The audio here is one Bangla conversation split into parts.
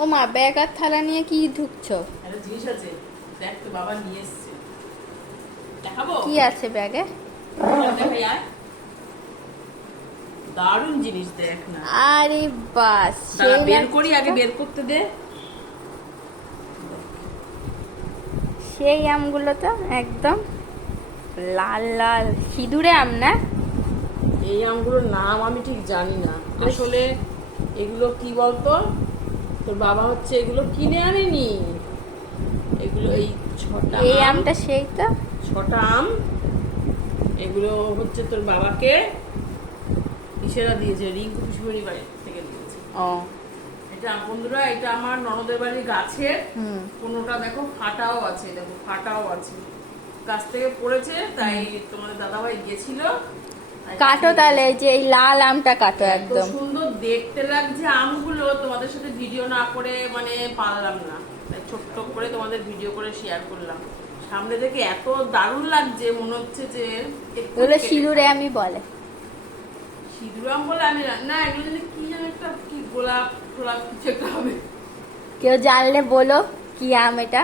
ও মা, ব্যাগ আর থালা নিয়ে কি ঢুকছো? একটা জিনিস আছে, দেখ তো বাবা নিয়ে এসছে, দেখাবো? কি আছে ব্যাগে? দেখাই আয়, দারুণ জিনিস দেখ না। আরে বাস, দাঁড়া সেই বের করি, লাগছে আগে তো। বের করতে দে। সেই আমগুলো তো একদম লাল লাল সিঁদুরে আম না? এই আমগুলোর নাম আমি ঠিক জানি না আসলে। এগুলো কি বলতো, তোর বাবা হচ্ছে এগুলো কিনে আনেনি, এগুলো এই ছটা এই আম, আমটা সেই তো। ছটা আম, এগুলো হচ্ছে তোর বাবাকে ইসেরা দিয়েছে, রিঙ্কু পিসিমণির বাড়ি থেকে দিয়েছে। ও এটা বন্ধুরা, এটা আমার ননদের বাড়ির গাছের। হুম। কোনোটা দেখো ফাটাও আছে, দেখো ফাটাও আছে, গাছ থেকে পড়েছে, তাই তোমাদের দাদাভাই গেছিল। তাই কাটো পাঠিয়ে তাহলে, এই দিয়েছে। যে এই লাল আমটা কাটো এত একদম। সুন্দর দেখতে লাগছে আমগুলো, তোমাদের সাথে ভিডিও না করে মানে পারলাম না, তাই ছোট্ট করে তোমাদের ভিডিও করে শেয়ার করলাম। সামনে থেকে এত দারুণ লাগছে, মনে হচ্ছে যে এগুলো সিঁদুরে আমি বলে। সিঁদুর আম বলে আমি না, এগুলো যদি কি যেন একটা কি গোলাপ গোলাপ কিছু একটা হবে। কেউ জানলে বলো কি আম এটা।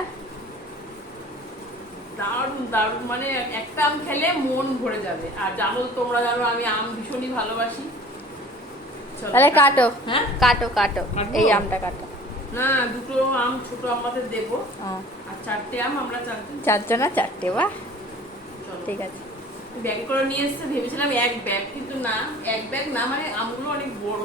দারুণ দারুণ, মানে একটা আম খেলে মন ভরে যাবে। আর জানো তো, তোমরা জানো আমি আম ভীষণই ভালোবাসি। চলো, তাহলে কাটো। হ্যাঁ কাটো কাটো, কাটবো? এই আমটা কাটো। না, দুটো আম ছোট আমাদের দেবো, ও, আর চারটে আম আমরা চারজন। চারজনা চারটে, বাহ, চলো, ঠিক আছে। ব্যাগ করে নিয়ে এসছে, ভেবেছিলাম এক ব্যাগ, কিন্তু না, এক ব্যাগ না, মানে আমগুলো অনেক বড়।